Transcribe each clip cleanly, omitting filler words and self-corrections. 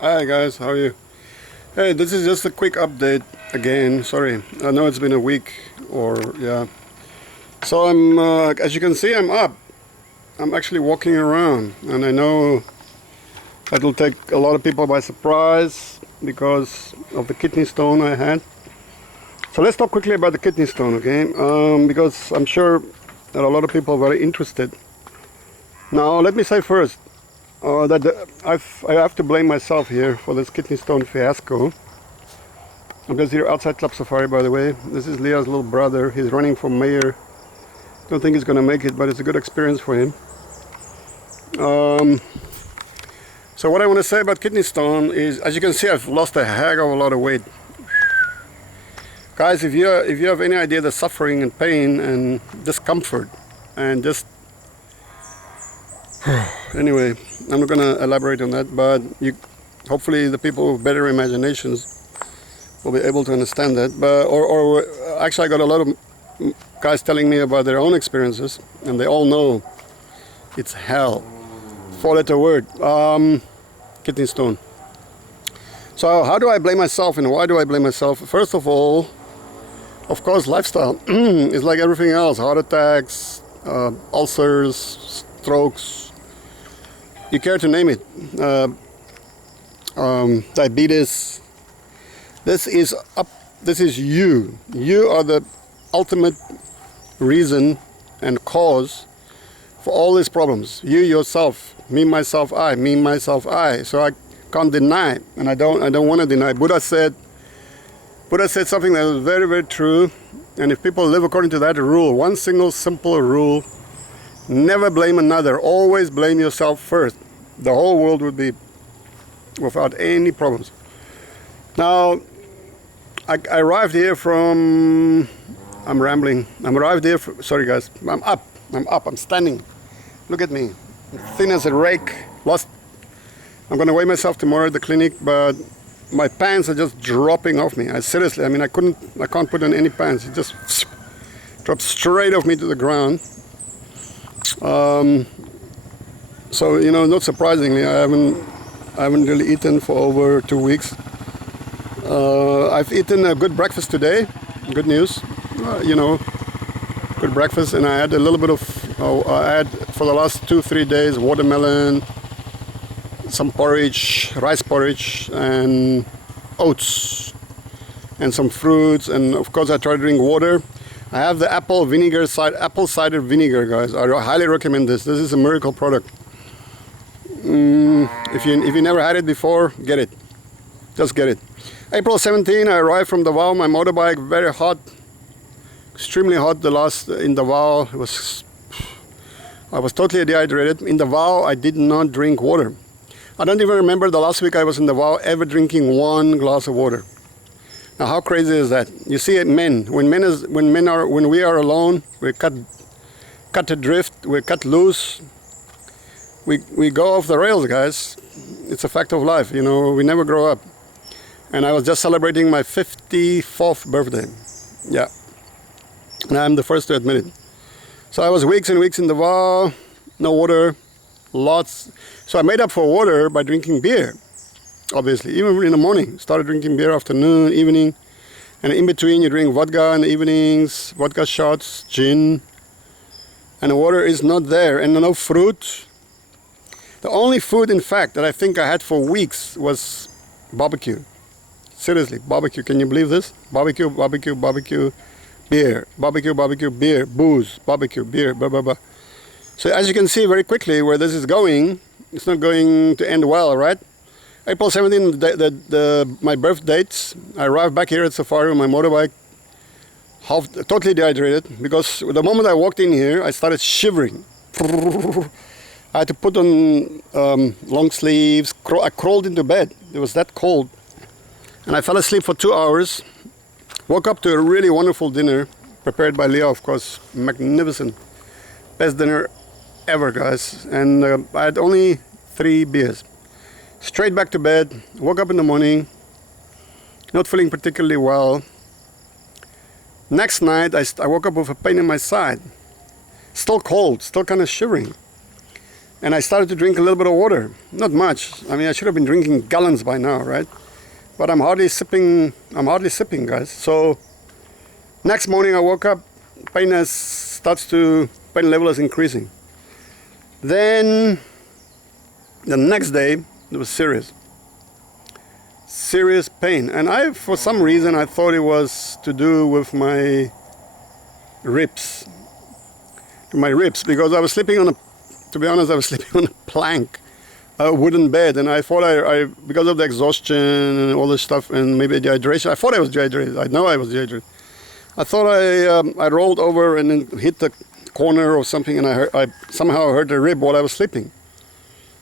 Hi guys, how are you? Hey, this is just a quick update again. Sorry, I know it's been a week or yeah. So as you can see, I'm up. I'm actually walking around, and I know that'll take a lot of people by surprise because of the kidney stone I had. So let's talk quickly about the kidney stone, okay? Because I'm sure that a lot of people are very interested. Now, let me say first, I have to blame myself here for this kidney stone fiasco. I'm just here outside Klub Safari, by the way. This is Leah's little brother. He's running for mayor. Don't think he's going to make it, but it's a good experience for him. So what I want to say about kidney stone is, as you can see, I've lost a heck of a lot of weight. Guys, if you have any idea the suffering and pain and discomfort and just anyway, I'm not going to elaborate on that, but hopefully the people with better imaginations will be able to understand that. But or actually, I got a lot of guys telling me about their own experiences, and they all know it's hell. 4-letter word, kidney stone. So how do I blame myself, and why do I blame myself? First of all, of course, lifestyle is like everything else: heart attacks, ulcers, strokes. You care to name it, diabetes. This is you. You are the ultimate reason and cause for all these problems. You yourself, me, myself, I, me, myself, I. So I can't deny, and I don't want to deny. Buddha said something that is very, very true. And if people live according to that rule, one single simple rule: never blame another. Always blame yourself first. The whole world would be without any problems. Now, I arrived here from... I'm rambling. I arrived here... sorry, guys. I'm up. I'm standing. Look at me. Thin as a rake. Lost. I'm going to weigh myself tomorrow at the clinic, but my pants are just dropping off me. Seriously, I mean, I can't put on any pants. It just drops straight off me to the ground. So, you know, not surprisingly, I haven't really eaten for over 2 weeks. I've eaten a good breakfast today. Good news. You know, good breakfast, and I had a little bit of, I had for the last 2-3 days watermelon, some porridge, rice porridge, and oats, and some fruits, and of course I try to drink water. I have the apple cider vinegar, guys. I highly recommend this. This is a miracle product. If you never had it before, get it. Just get it. April 17, I arrived from Davao. My motorbike, very hot, extremely hot. In Davao, I was totally dehydrated. In Davao, I did not drink water. I don't even remember the last week I was in Davao ever drinking 1 glass of water. Now, how crazy is that? You see, when we are alone, we're cut adrift, we're cut loose. We go off the rails, guys. It's a fact of life, you know. We never grow up. And I was just celebrating my 54th birthday. Yeah. And I'm the first to admit it. So I was weeks and weeks in Davao, no water, lots. So I made up for water by drinking beer, obviously. Even in the morning, started drinking beer afternoon, evening. And in between, you drink vodka in the evenings, vodka shots, gin. And the water is not there. And no fruit. The only food, in fact, that I think I had for weeks was barbecue. Seriously, barbecue. Can you believe this? Barbecue, barbecue, barbecue, beer. Barbecue, barbecue, beer, booze, barbecue, beer, blah, blah, blah. So as you can see very quickly where this is going, it's not going to end well, right? April 17, my birth dates. I arrived back here at Safari on my motorbike, totally dehydrated, because the moment I walked in here, I started shivering. I had to put on long sleeves. I crawled into bed. It was that cold. And I fell asleep for 2 hours. Woke up to a really wonderful dinner, prepared by Leah, of course. Magnificent. Best dinner ever, guys. And I had only 3 beers. Straight back to bed. Woke up in the morning. Not feeling particularly well. Next night, I woke up with a pain in my side. Still cold, still kind of shivering. And I started to drink a little bit of water. Not much. I mean, I should have been drinking gallons by now, right? But I'm hardly sipping, guys. So next morning I woke up, pain level is increasing. Then the next day it was serious pain, and for some reason I thought it was to do with my ribs, because I was sleeping on to be honest, I was sleeping on a plank, a wooden bed, and I thought I because of the exhaustion and all this stuff and maybe dehydration, I thought I was dehydrated. I know I was dehydrated. I thought I rolled over and then hit the corner or something, and I somehow hurt a rib while I was sleeping.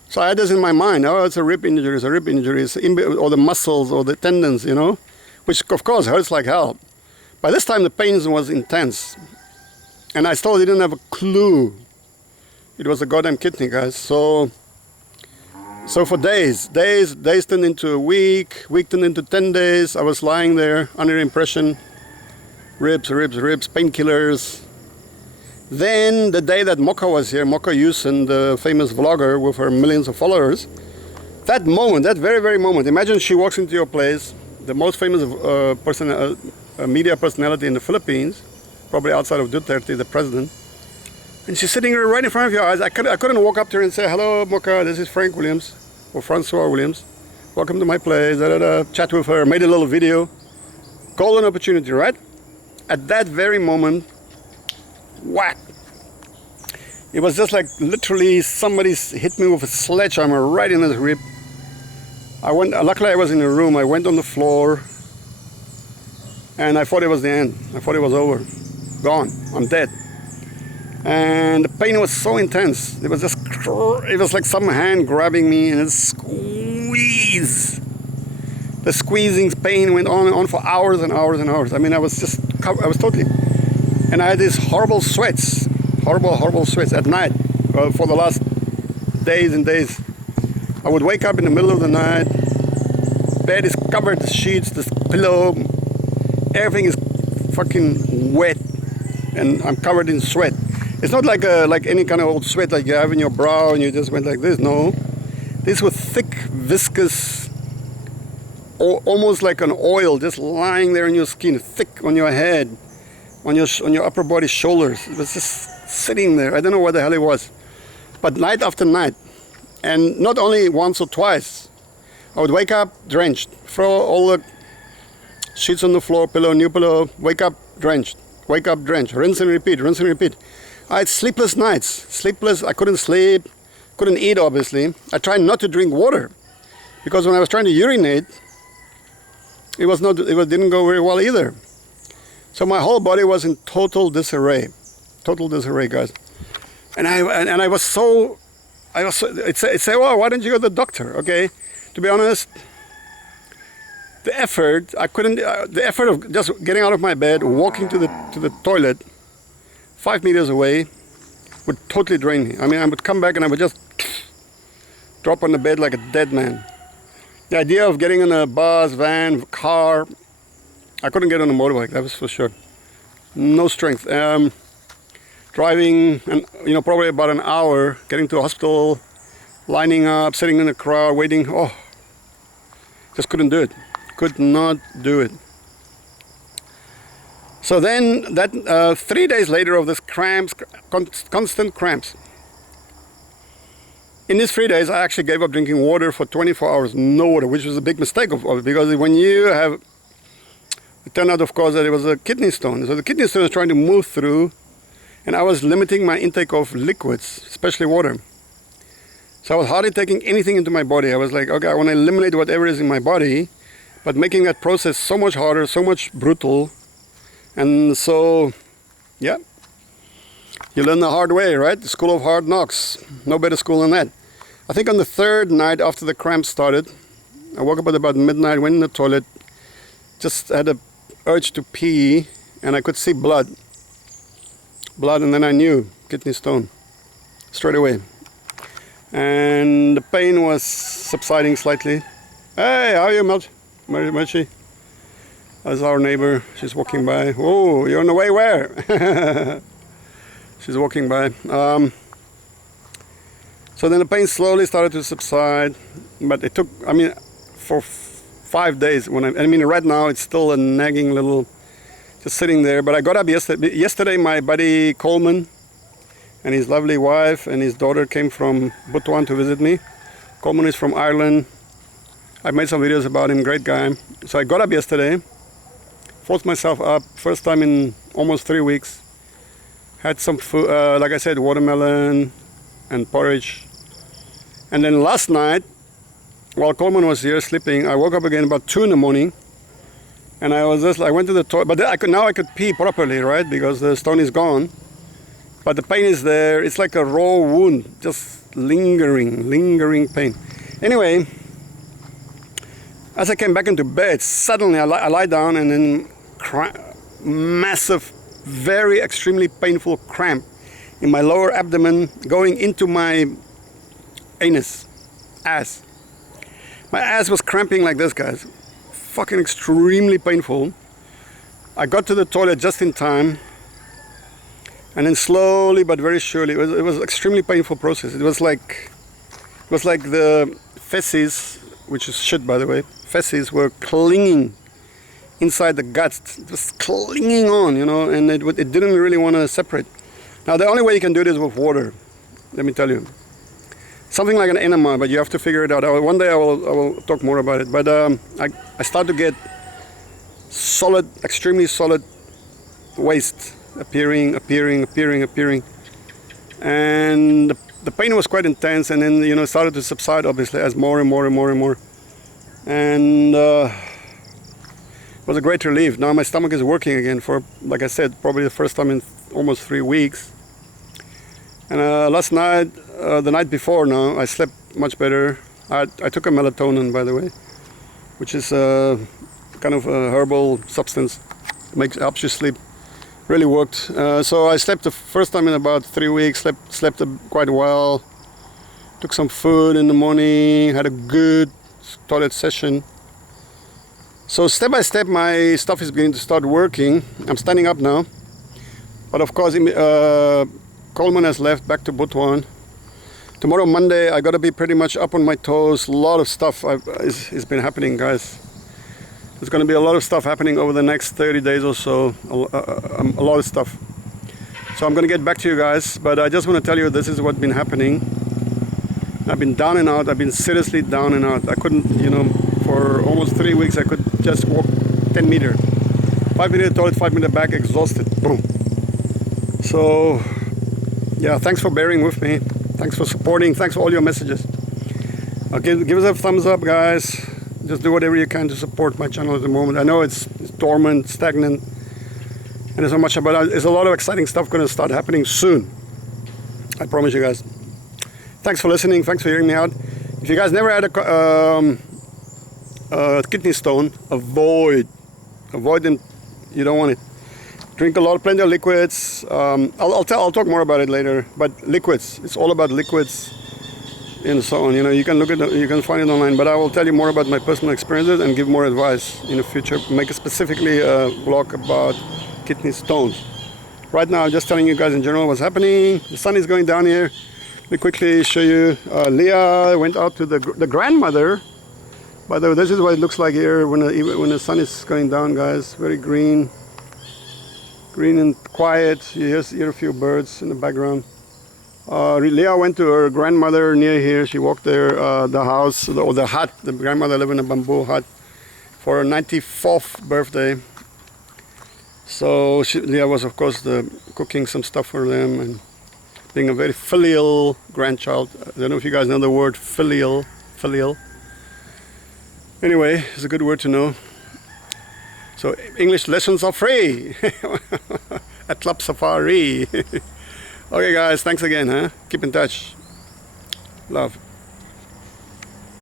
So I had this in my mind. Oh, it's a rib injury, or the muscles or the tendons, you know, which of course hurts like hell. By this time the pain was intense, and I still didn't have a clue it was a goddamn kidney, guys. So for days turned into a week turned into 10 days. I was lying there under impression, ribs, painkillers. Then the day that Mocha was here, Mocha Yusen, the famous vlogger with her millions of followers, that very moment, imagine she walks into your place, the most famous media personality in the Philippines, probably outside of Duterte, the president, and she's sitting right in front of your eyes. I couldn't walk up to her and say, hello Mocha, this is Frank Williams, or Francois Williams, welcome to my place, chat with her, made a little video. Golden opportunity, right? At that very moment, whack! It was just like literally somebody hit me with a sledgehammer right in the rib. Luckily I was in a room, I went on the floor, and I thought it was the end. I thought it was over. Gone. I'm dead. And the pain was so intense. It was like some hand grabbing me and it squeeze. The squeezing pain went on and on for hours and hours and hours. I mean, I was totally, and I had these horrible sweats at night for the last days and days. I would wake up in the middle of the night, bed is covered, the sheets, the pillow, everything is fucking wet, and I'm covered in sweat. It's not like any kind of old sweat like you have in your brow and you just went like this. No, this was thick, viscous, almost like an oil just lying there in your skin, thick on your head, on your upper body, shoulders. It was just sitting there. I don't know what the hell it was. But night after night, and not only once or twice, I would wake up drenched, throw all the sheets on the floor, pillow, new pillow, wake up drenched, rinse and repeat. I had sleepless nights, I couldn't sleep, couldn't eat obviously. I tried not to drink water, because when I was trying to urinate, it didn't go very well either. So my whole body was in total disarray, guys. And I was so, it said, well, why don't you go to the doctor? Okay, to be honest, the effort of just getting out of my bed, walking to the toilet 5 meters away would totally drain me. I mean, I would come back and I would just drop on the bed like a dead man. The idea of getting in a bus, van, car, I couldn't get on a motorbike, that was for sure. No strength. Driving, and probably about an hour, getting to a hospital, lining up, sitting in a crowd, waiting. Oh, just couldn't do it. Could not do it. So then, 3 days later of this cramps, constant cramps. In these 3 days, I actually gave up drinking water for 24 hours, no water, which was a big mistake, because when you have, it turned out, of course, that it was a kidney stone. So the kidney stone is trying to move through, and I was limiting my intake of liquids, especially water. So I was hardly taking anything into my body. I was like, okay, I want to eliminate whatever is in my body, but making that process so much harder, so much brutal. And so, yeah, you learn the hard way, right? The school of hard knocks. No better school than that. I think on the third night after the cramps started, I woke up at about midnight, went in the toilet, just had a urge to pee, and I could see blood, and then I knew kidney stone straight away. And the pain was subsiding slightly. Hey, how are you, Melchi? That's our neighbor. She's walking by. Oh, you're on the way where? She's walking by. So then the pain slowly started to subside, but it took, I mean, for 5 days. When I mean, right now it's still a nagging little, just sitting there. But I got up yesterday. Yesterday, my buddy Coleman and his lovely wife and his daughter came from Butuan to visit me. Coleman is from Ireland. I made some videos about him, great guy. So I got up yesterday, forced myself up, first time in almost 3 weeks. Had some food, like I said, watermelon and porridge. And then last night, while Coleman was here sleeping, I woke up again about 2 in the morning, and I went to the toilet, but now I could pee properly, right? Because the stone is gone, but the pain is there. It's like a raw wound, just lingering pain. Anyway, as I came back into bed, suddenly I lie down, and then massive, very extremely painful cramp in my lower abdomen going into my ass. My ass was cramping like this, guys. Fucking extremely painful. I got to the toilet just in time, and then slowly but very surely, it was extremely painful process. It was like the feces, which is shit by the way, feces were clinging inside the guts, just clinging on, you know, and it didn't really want to separate. Now the only way you can do this is with water, let me tell you. Something like an enema, but you have to figure it out. One day I will talk more about it. But I start to get solid, extremely solid waste appearing, and the pain was quite intense. And then, you know, it started to subside obviously as more and more. And it was a great relief. Now my stomach is working again for, like I said, probably the first time in almost 3 weeks. And last night, the night before now, I slept much better. I took a melatonin, by the way, which is kind of a herbal substance. Helps you sleep. Really worked. So I slept the first time in about 3 weeks. Slept quite well. Took some food in the morning. Had a good toilet session. So step by step, my stuff is beginning to start working. I'm standing up now. But of course, Coleman has left back to Butuan. Tomorrow, Monday, I gotta be pretty much up on my toes. A lot of stuff is been happening, guys. There's gonna be a lot of stuff happening over the next 30 days or so. A lot of stuff. So I'm gonna get back to you guys, but I just want to tell you this is what's been happening. I've been down and out. I've been seriously down and out. I couldn't, you know, for almost 3 weeks, I could just walk 10 meters. 5 minutes toilet, 5 minutes back, exhausted. Boom. So, yeah, thanks for bearing with me. Thanks for supporting. Thanks for all your messages. Give us a thumbs up, guys. Just do whatever you can to support my channel at the moment. I know it's dormant, stagnant, and there's so much, but there's a lot of exciting stuff going to start happening soon. I promise you guys. Thanks for listening. Thanks for hearing me out. If you guys never had a kidney stone, avoid them. You don't want it. Drink plenty of liquids. I'll talk more about it later. But liquids, it's all about liquids, and so on. You know, you can you can find it online. But I will tell you more about my personal experiences and give more advice in the future. Make specifically a vlog about kidney stones. Right now, I'm just telling you guys in general what's happening. The sun is going down here. Let me quickly show you. Leah went out to the grandmother. By the way, this is what it looks like here when the sun is going down, guys. Very green. Green and quiet. You hear a few birds in the background. Leah went to her grandmother near here. She walked there, the house, or the hut. The grandmother lived in a bamboo hut for her 94th birthday. So Leah was, of course, cooking some stuff for them and being a very filial grandchild. I don't know if you guys know the word filial. Anyway, it's a good word to know. So English lessons are free at Klub Safari. Okay guys, thanks again, huh? Keep in touch. Love.